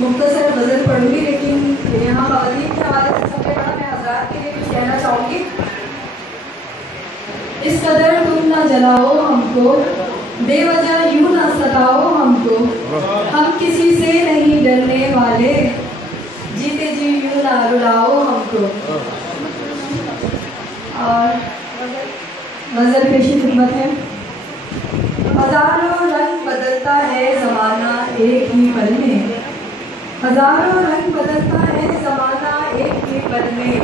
मुख्तसर गज़ल पढ़ूंगी, लेकिन यहाँ ख़वातीन के हवाले से सबसे बड़ा मैं हज़रात के लिए कुछ कहना चाहूँगी। इस कदर तुम ना जलाओ हमको, बेवजह यूँ ना सताओ हमको, हम किसी से नहीं डरने वाले, जीते जी यूँ ना रुलाओ हमको। और गज़ल पेशी खिदमत है। हज़ारों रंग बदलता है ज़माना एक ही पल में, हज़ारों रंग बदलता है ज़माना एक ही पल में,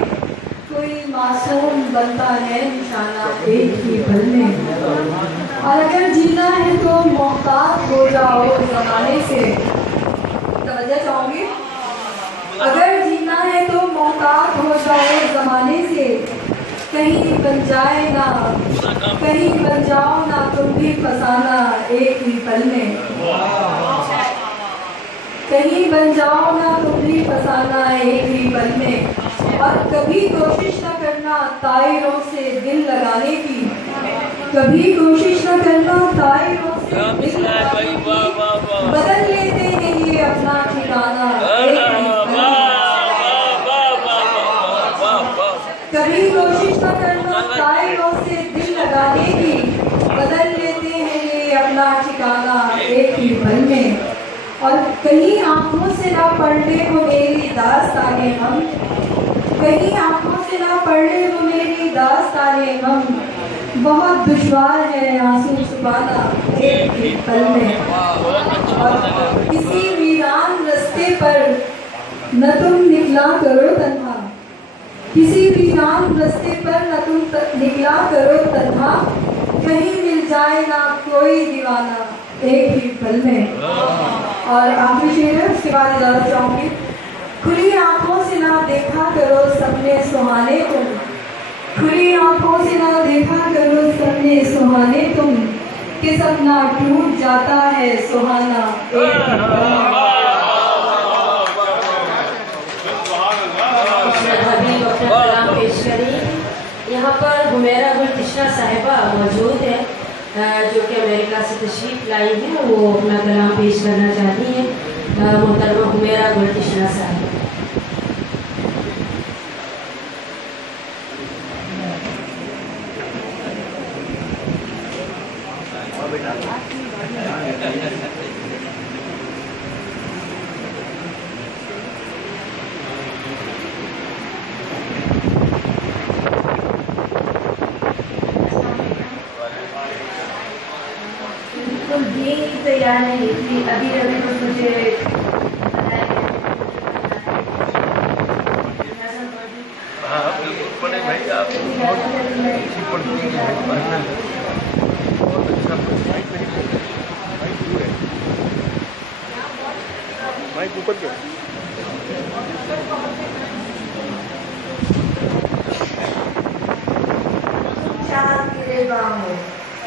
कोई मासूम बनता है निशाना एक ही पल में। और अगर जीना है तो मोहताज हो जाओ ज़माने से, तवज्जो चाहूँगी, अगर जीना है तो मोहताज हो जाओ ज़माने से, कहीं बन जाए ना, कहीं बन जाओ ना तुम भी फसाना एक ही पल में, कहीं बन जाओ ना तुम भी फसाना एक ही पल में। और कभी कोशिश न करना तायरों से दिल लगाने की, कभी कोशिश न करना तायरों से दिल लगाने की, बदल लेते हैं ये अपना ठिकाना एक ही पल में। कभी कोशिश न करना तायरों से दिल लगाने की, बदल लेते हैं ये अपना ठिकाना एक ही पल में। और कहीं आंखों से ना पढ़ ले वो मेरी दास्ताने हम, कहीं आंखों से ना पढ़ ले वो मेरी दास्ताने हम, बहुत दुश्वार है आंसू छुपाना एक ही पल में। और किसी वीरान रास्ते पर न तुम निकला करो तन्हा, किसी वीरान रास्ते पर न तुम निकला करो तन्हा, कहीं मिल जाए ना कोई दीवाना एक ही पल में। और आखिरी शेर है, उसके बाद इजाज़त चाहूँगी। खुली आंखों से ना देखा करो सपने सुहाने तुम, खुली आंखों से ना देखा करो सपने सुहाने तुम, कि सपना टूट जाता है सुहाना एक ही पल में। यहाँ पर हुमैरा गुलतिशा साहिबा मौजूद है, जो कि अमेरिका से तशरीफ़ लाई है। वो अपना कलाम पेश करना चाहती हैं। मोहतरमा हुमैरा गुलतिशा साहिबा। ये तैयार नहीं थी अभी अभी तो मुझे माइक ऊपर क्या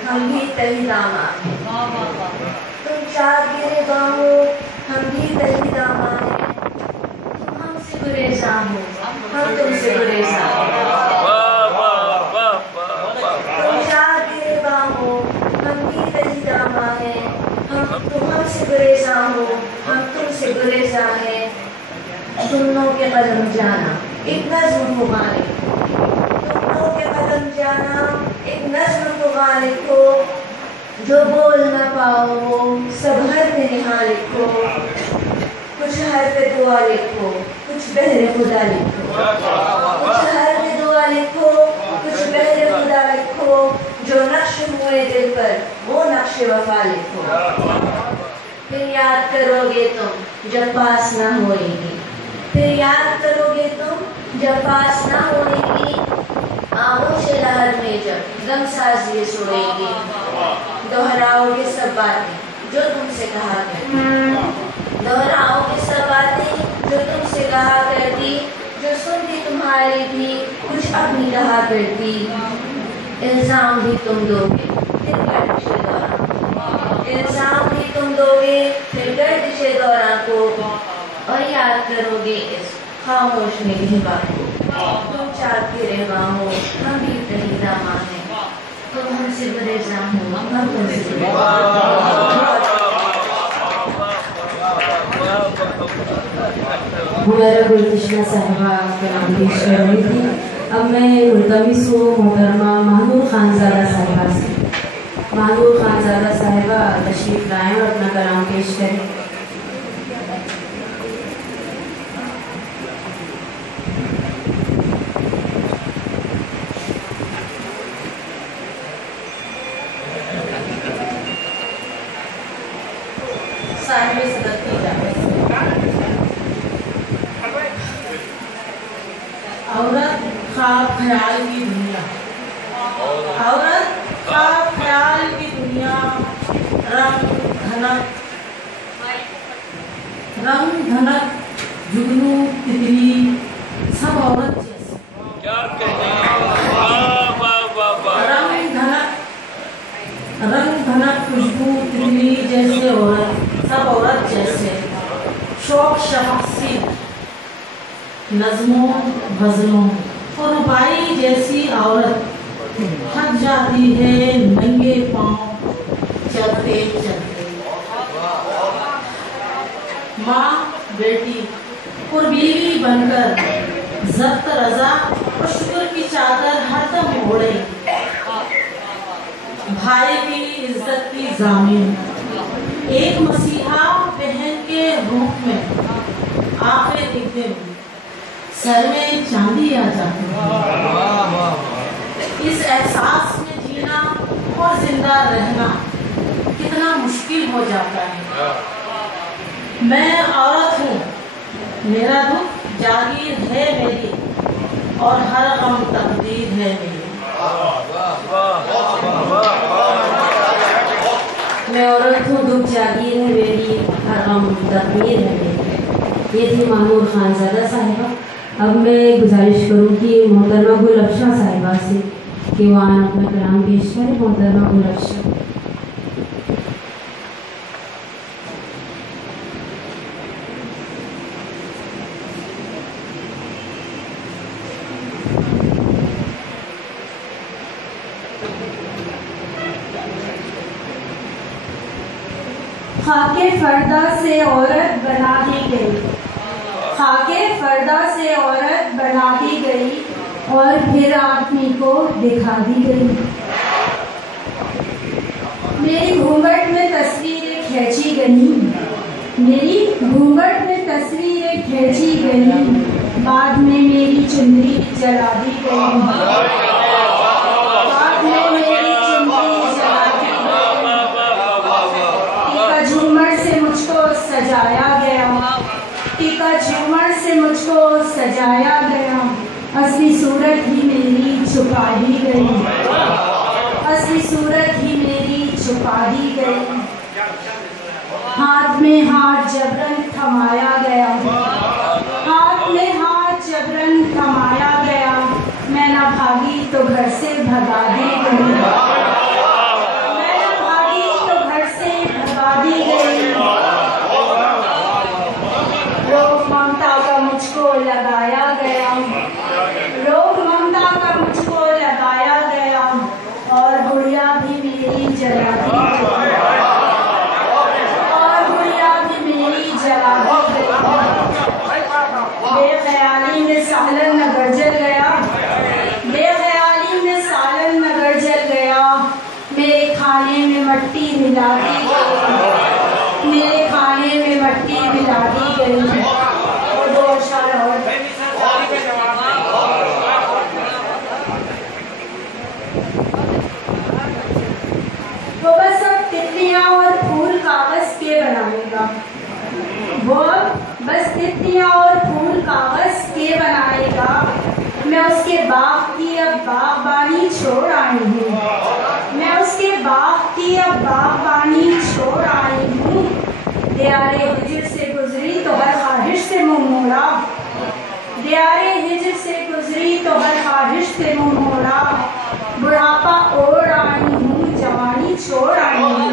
हम भी तही दामा, तुम चार गिरे बाहों हम भी तही दामा, तुम हमसे गुरेज़ा हो हम तुमसे गुरेज़ा, तुम चार गिरे बाहों हम भी तही दामा है, तुम हमसे गुरेज़ा हो हम तुमसे गुरेज़ा है। सुन्नों के कदम जाना एक नज़्म को गालिब, सुन्नों के कदम जाना एक नज़्म को गालिब हो, जो बोल न पाओ वो सब हर में निहा लिखो, कुछ हर पे दुआ लिखो कुछ बहरे खुदा लिखो, कुछ हर पे दुआ लिखो कुछ बहरे खुदा लिखो, जो नक्श हुए दिल पर वो नक्श वफा लिखो। फिर याद करोगे तुम जब पास ना होएगी, फिर याद करोगे तुम जब पास ना होएगी, आगोश लहर में जब गमसाज ये सोएगी, दोहराओगे सब बातें जो तुमसे कहा करती, दोहराओगे सब बातें जो तुमसे कहा करती, जो सुनती तुम्हारी थी कुछ अपनी कहा करती। इल्ज़ाम भी तुम दोगे फिर गर्दिशे दौरान, इल्ज़ाम भी तुम दोगे फिर गर्दिशे दौरान को, और याद करोगे इस खामोश निगही बात को। तुम चाहते रहवा हो हम भी तही दामा हैं, तुम हमसे गुरेज़ा हो हम तुमसे गुरेज़ा। हुमैरा गुल तिश्ना साहिबा कलाम पेश कर रही थी। अब मैं मुल्तमिस हूँ मोहतरमा महनूर खानज़ादा साहिबा से। महनूर खानज़ादा साहिबा तशरीफ़ लाएँ और अपना कलाम पेश करें। औरत ख्वाब ख्याल की दुनिया, औरत ख्वाब ख्याल की दुनिया, रंग धनक जुगनू तितली सब औरत जैसे। रंग धनक खुशबू तितली जैसे औरत सब औरत जैसे। शौक शख्सी नज़मों गज़लों और रुबाई जैसी औरत थक जाती है नंगे पाँव चलते चलते। माँ बेटी और बीवी बनकर ज़ब्त रज़ा और शुक्र की चादर हरदम ओढ़े। भाई की इज्जत की ज़ामीन एक मसीहा बहन के रूप में आखिर एक दिन सर में चांदी आ जाती है। इस एहसास में जीना और जिंदा रहना कितना मुश्किल हो जाता है। मैं औरत हूँ, मेरा दुख जागीर है मेरी और हर गम तकदीर है मेरी। मैं औरत हूँ, दुख जागीर है मेरी, हर गम तकदीर है मेरी। ये थी महनूर खानज़ादा साहिबा। अब मैं गुजारिश करूँगी मोहतरमा गुल अफशा साहिबा से कि वो आन अपना कलाम पेश करें। मोहतरमा गुल अफशा। खाके फर्दा से औरत बना दी गई, खाके फर्दा से औरत बना दी गई और फिर आदमी को दिखा दी गई। मेरी घूंघट में तस्वीरें खींची गई, मेरी घूंघट में तस्वीरें खींची गई, बाद में मेरी चुनरी जला दी गई, बाद में मेरी चुनरी जला दी गई। टीका झूमर से मुझको सजाया गया, टीका झूमर से मुझको सजाया गया, असली सूरत ही मेरी छुपा दी गई, असली सूरत ही मेरी छुपा दी गई। हाथ में हाथ जबरन थमाया गया, हाथ में हाथ जबरन थमाया गया, मैं ना भागी तो घर से भगा दी गई, मैं ना भागी तो घर से भगा दी गई। रोग ममता का मुझको लगाया गया, रोग ममता का मुझको लगाया गया और गुड़िया भी मेरी जला दी गई, और गुड़िया भी मेरी जला दी गई। बेख्याली में सालन नगर जल गया, बेख्याली में सालन नगर जल गया, मेरे खाने में मट्टी मिला दी गई, मेरे खाने में मट्टी मिला दी गई। और दो अशआर और वो बस अब तितलियां और फूल कागज के बनाएगा, वो बस तितलियां और फूल कागज के बनाएगा। मैं उसके बाग की अब बागबानी छोड़ आई हूँ, मैं उसके बाग की अब बागबानी छोड़ आई हूँ। दियारे हिजर से गुजरी तो हर ख्वाहिश से मुँह मोड़ा, दियारे हिजर से गुजरी तो हर ख्वाहिश से मुँह मोड़ा। बुढ़ापा ओढ़ आई हूँ, जवानी छोड़ आई हूँ,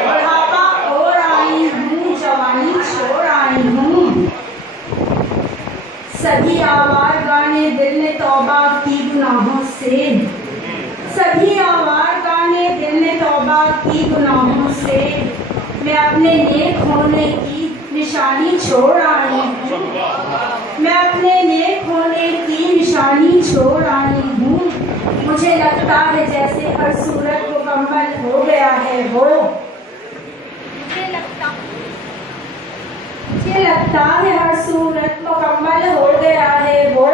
बुढ़ापा ओढ़ आई हूँ, जवानी छोड़ आई हूँ। सभी आवार गाने दिल ने तौबा की गुनाहों से, सभी आवार गाने दिल ने तौबा की गुनाहों से। मैं अपने नेक होने की निशानी छोड़ आई हूँ। मैं अपने नेक होने की निशानी छोड़ आई हूँ। मुझे लगता है जैसे हर सूरत मुकम्मल हो गया है वो। मुझे लगता है हर सूरत मुकम्मल हो गया है वो।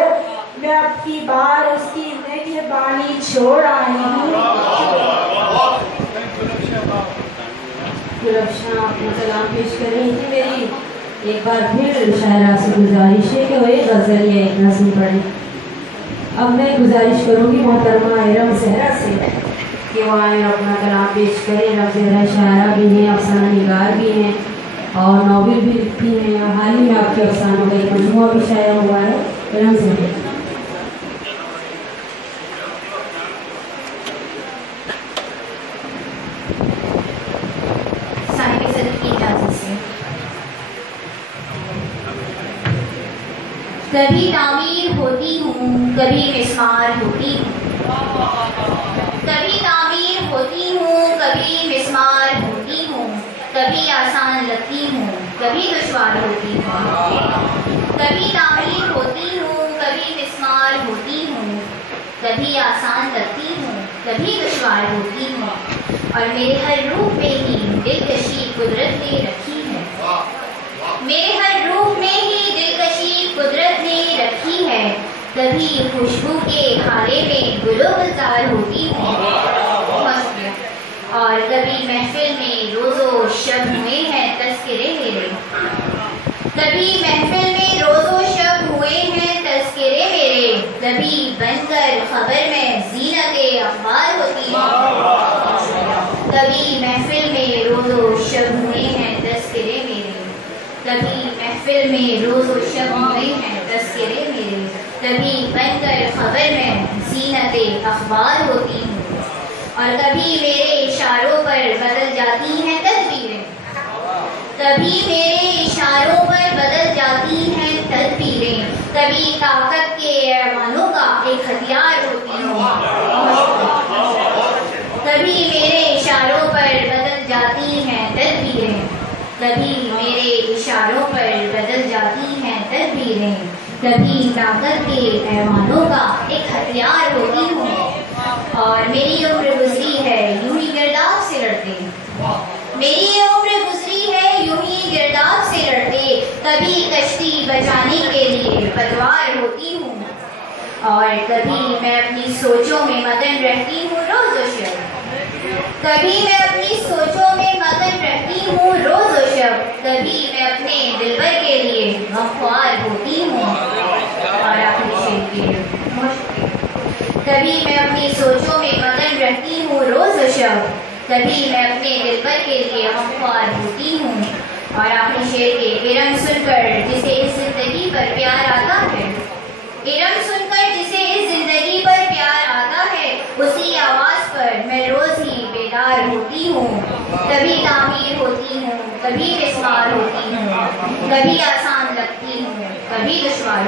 मैं अब की बार उसकी मेहरबानी छोड़ आई हूँ। गुलबशां अपना कलाम पेश कर रही थी मेरी। एक बार फिर शायरा से गुजारिश है कि वो एक गज़ल या एक नज़्म पढ़ें। अब मैं गुजारिश करूँगी मोहतरमा इरम ज़हरा से कि वो आए और अपना कलाम पेश करें। इरम ज़हरा शायरा भी हैं, अफसाना निगार भी हैं और नावल भी लिखती हैं और हाल ही में आपके अफसानों का एक मजमूआ भी शाया हुआ है। इरम ज़हरा कभी तामीर होती हूँ, कभी मिस्मार होती हूँ। कभी तामीर होती हूँ, कभी मिस्मार होती हूँ। कभी आसान लगती हूँ, कभी दुश्वार होती हूँ। कभी तामीर होती हूँ, कभी मिस्मार होती हूँ। कभी आसान लगती हूँ, कभी दुश्वार होती हूँ। और मेरे हर रूप में ही दिलकशी कुदरत ने रखी है। मेरे हर रूप में ही दिलकशी कुदरत ने रखी है। कभी खुशबू के खाने में गुलजार होती हूँ और कभी महफिल में रोज़ो शब हुए हैं तज़किरे मेरे। कभी महफिल में रोज़ो शब हुए हैं तज़किरे मेरे। कभी बनकर खबर में ज़ीनते अखबार होती हूँ। कभी महफिल में रोज़ो शब हुए हैं तज़किरे मेरे। कभी महफिल में रोज़ो शब हुए हैं तज़किरे मेरे। कभी बनकर खबर में ज़ीनते अखबार होती हूँ और कभी मेरे इशारों पर बदल जाती हैं तदबीरें। कभी मेरे इशारों पर बदल जाती हैं तदबीरें। कभी ताकत के ऐवानों का एक हथियार होती हूँ। कभी मेरे इशारों पर बदल जाती हैं तदबीरें। कभी मेरे इशारों पर बदल जाती हैं तदबीरें। कभी ताकत के पैमानों का एक हथियार होती हूँ और मेरी उम्र गुजरी है यूं ही गिरदाव से लड़ते। मेरी उम्र गुजरी है यूं ही गिरदाव से लड़ते। कभी कश्ती बचाने के लिए पतवार होती हूँ और कभी मैं अपनी सोचों में मगन रहती हूँ रोज़ व शब। कभी मैं अपनी सोचों में मगन रहती हूँ रोज़ व शब। कभी मैं अपने दिलबर के लिए गमख्वार होती हूँ और आखिरी शेर के कभी मैं अपनी सोचों में मगन रहती हूँ रोज़ व शब। कभी मैं अपने दिलबर के लिए गमख्वार होती हूँ और आखिरी शेर के इरम सुनकर जिसे इस जिंदगी पर प्यार आता है। इरम सुनकर जिसे इस जिंदगी पर प्यार आता है उसी आवाज़ पर मैं रोज़ ही बेदार होती हूँ। कभी तामीर होती हूँ, कभी मिस्मार होती हूँ। कभी आसान लगती हूँ, कभी दुश्वार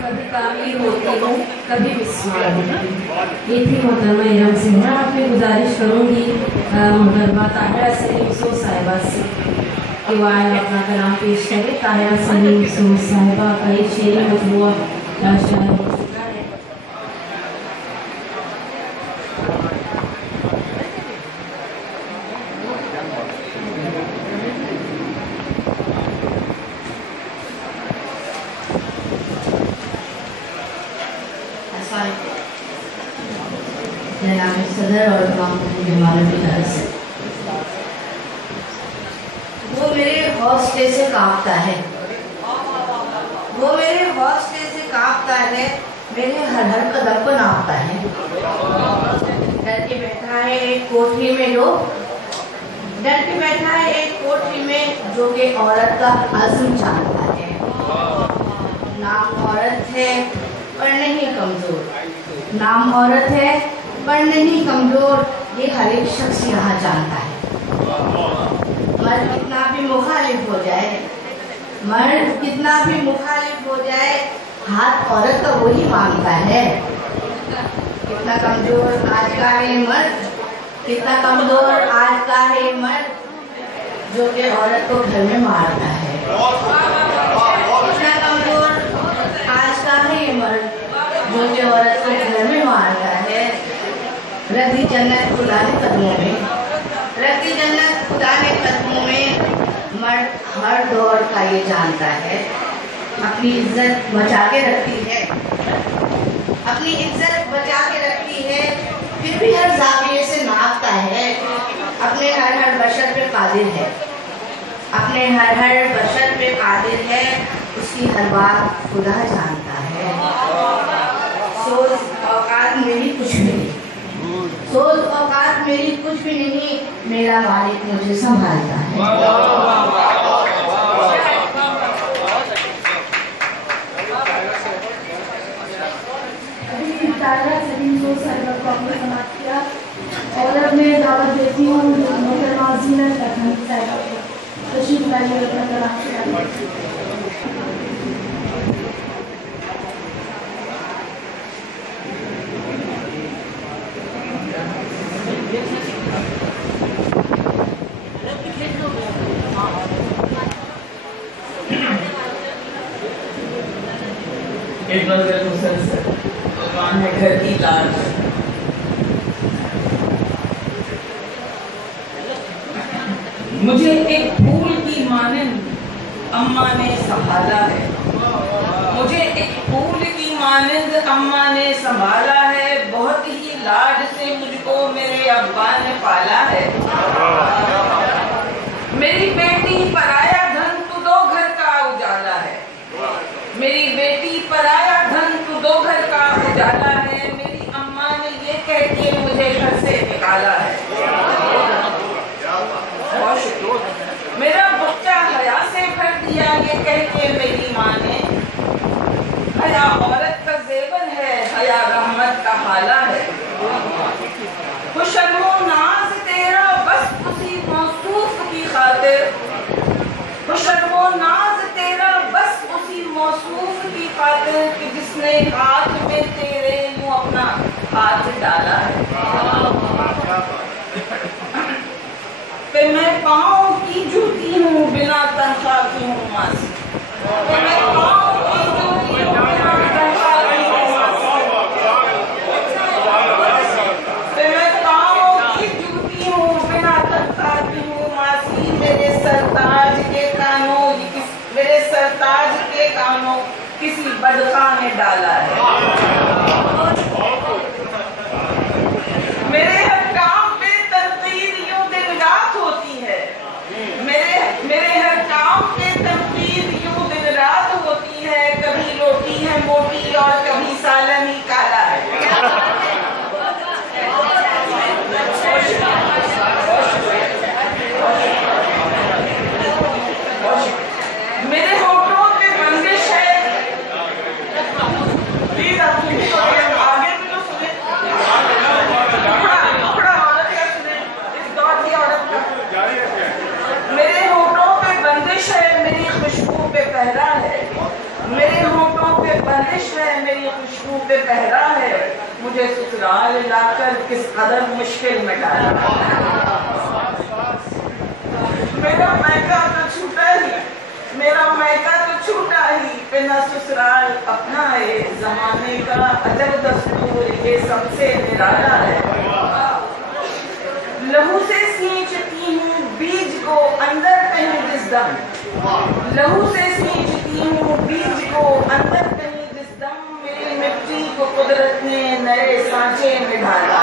कभी तामीर होती हूँ, कभी मिस्मार होती हूँ। ये थी मोहतरमा इरम ज़हरा। आपने गुजारिश करूँगी मोहतरमा ताहिरा सलीम सोह साहिबा से कि वो आए अपना कलाम पेश करें। ताहिरा सलीम सोह साहिबा का एक शेरी मजमूआ शाया हो चुका है। जनाब सदर और तमाम मेहमानों की तरफ से वो मेरे हौसले से कांपता है। वो मेरे हौसले से कांपता है। मेरे हर कदम को नापता है। डर के बैठा है एक कोठरी में जो डर के बैठा है एक कोठरी में जो कि औरत का आज़म चाहता है। नाम औरत है पर नहीं कमजोर। नाम औरत है पर नहीं कमजोर। ये हर एक शख्स यहाँ जानता है। मर्द कितना भी मुखालिफ हो जाए, मर्द कितना भी मुखालिफ हो जाए, हाथ औरत का वही मांगता है। कितना कमजोर आज का है मर्द, कितना कमजोर आज का है जो कि औरत को घर में मारता है। इतना कमजोर आज का है ये मर्द जो कि औरत को घर में मारता है। रखी जन्नत खुदा के कदमों में, रखी जन्नत खुदा के कदमों में। मर्द हर दौर का ये जानता है, अपनी इज्जत बचा के रखती है, अपनी इज्जत बचा के रखती है, फिर भी हर जाविये से नापता है। अपने हर बशर पे कादिर है, अपने हर बशर पे कादिर है, उसकी हर बात खुदा जानता है। सोच औकात मेरी कुछ भी नहीं, सोच औकात मेरी कुछ भी नहीं, मेरा मालिक मुझे संभालता है। और अब मैं दावत देती हूँ मोहतरमा ज़ीनत लखनवी साहिबा को तशरीफ लाइए अपना कलाम सुनाइए। एक नजर मुसलसल भगवान है घर की लाज। मुझे एक फूल की मानंद अम्मा ने संभाला है, मुझे एक फूल की मानंद अम्मा ने संभाला है। बहुत ही लाड से मुझको मेरे अब्बा ने पाला है। मेरी बेटी पराया धन तू दो घर का उजाला है, मेरी बेटी पराया धन तू दो घर का उजाला है। मेरी अम्मा ने ये कह के मुझे घर से निकाला है। मेरा बच्चा हया से भर दिया ये कह के मेरी माँ ने। हया औरत का जेवर है, हया रहमत का हाला है। खुशबू नाज तेरा बस उसी मौसूफ की खातिर, खुशबू नाज तेरा बस उसी मौसूफ की खातिर कि जिसने हाथ में तेरे यूं अपना हाथ डाला है। कि मैं पाँव की जूती हूँ बिना तनख्वाह की हूँ मासी, कि मैं पाँव की जूती हूँ बिना तनख्वाह की हूँ मासी, कि मैं पाँव की जूती हूँ बिना तनख्वाह की हूँ मासी। मेरे सरताज के कानों किसी बदखा ने डाला है। मेरे हर काम पे तनकीद यूं दिन रात होती है, मेरे हर काम पे तनकीद यूं दिन रात होती है। कभी रोटी है मोटी और कभी सालन ही काला है। मेरे होठों पे बंदिश है, प्लीज आप आगे भी तो सुने, थोड़ा औरत का सुने, इस दौर की औरत का। मेरे होठों पे बंदिश है, मेरी खुशबू पे पहरा है, मेरे होठों पे बंदिश है, मेरी खुशबू पे पहरा है। मुझे ससुराल लाकर किस कदर मुश्किल में डाला। मेरा मैका तो छूटा ही, मेरा मैका तो छूटा ही, बिना ससुराल अपना है। जमाने का अदब दस्तूर ये सबसे निराला है। लहू से सींचती हूँ बीज को अंदर कहीं जिस दम, लहू से सींचती हूँ बीज को अंदर कहीं जिस दम। मेरी मिट्टी को कुदरत ने नए सांचे में ढाला।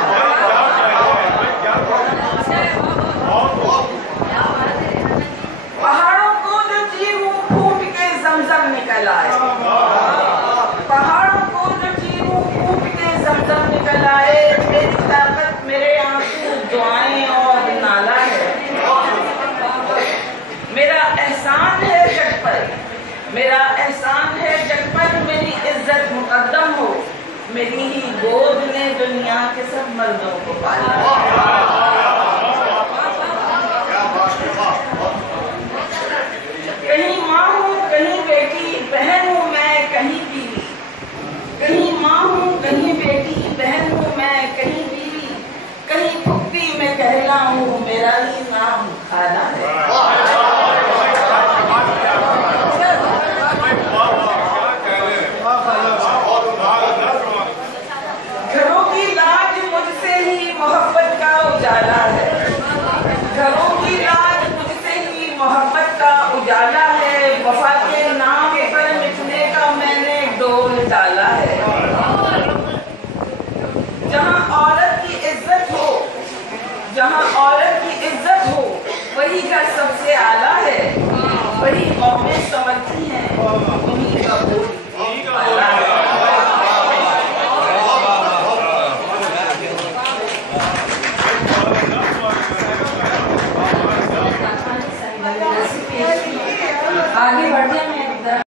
पहाड़ों को जो चीरूं फूट के जमजम निकल आए, पहाड़ों को जो चीरूं फूट के जमजम निकल आए। मेरी ताकत मेरे आंसू दुआएं और नाला है। मेरा एहसान है जग पर, मेरा एहसान है जग पर। मेरी इज्जत मुकद्दम हो, मेरी ही गोद ने दुनिया के सब मर्दों को पाला। कहीं माँ हूँ कहीं बेटी, बहन हूँ मैं कहीं बीवी, कहीं माँ हूँ कहीं बेटी, बहन हूँ मैं कहीं बीवी, कहीं फुप्पी में कहलाऊँ मेरा ही नाम खाला है। जाला